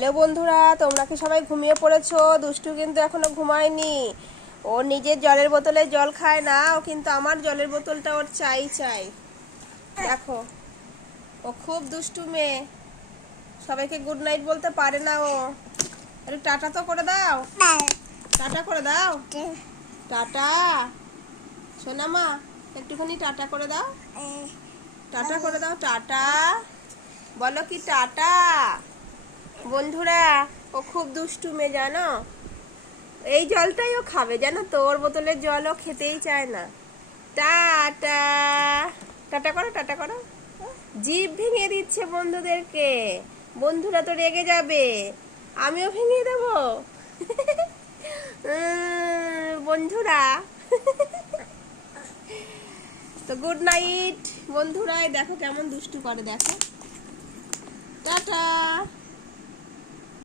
Hello বন্ধুরা, তোমরা কি সবাই ঘুমিয়ে পড়েছো? দুষ্টু কিন্তু এখনো ঘুমায়নি। ও নিজের জলের বোতলে জল খায় না, ও কিন্তু আমার জলের বোতলটা ওর চাই চাই। দেখো, ও খুব দুষ্টু মেয়ে। সবাইকে গুড নাইট বলতে পারে না ও। একটু টাটা তো করে দাও, টাটা করে দাও, টাটা। সোনা মা, একটুখানি টাটা করে দাও, টাটা করে দাও, টাটা বলো কি টাটা। বন্ধুরা, ও খুব দুষ্টু মেয়ে জানো। এই জলটাই ও খাবে জানো তো, ওর বোতলের জল ও খেতেই চায় না। টাটা, টাটা করো, টাটা করো। জিভ ভেঙে দিচ্ছে বন্ধুদেরকে। বন্ধুরা তো রেগে যাবে, আমিও ভেঙে দেব। বন্ধুরা, তো গুড নাইট বন্ধুরা। দেখো কেমন দুষ্টু করে, দেখো। টাটা।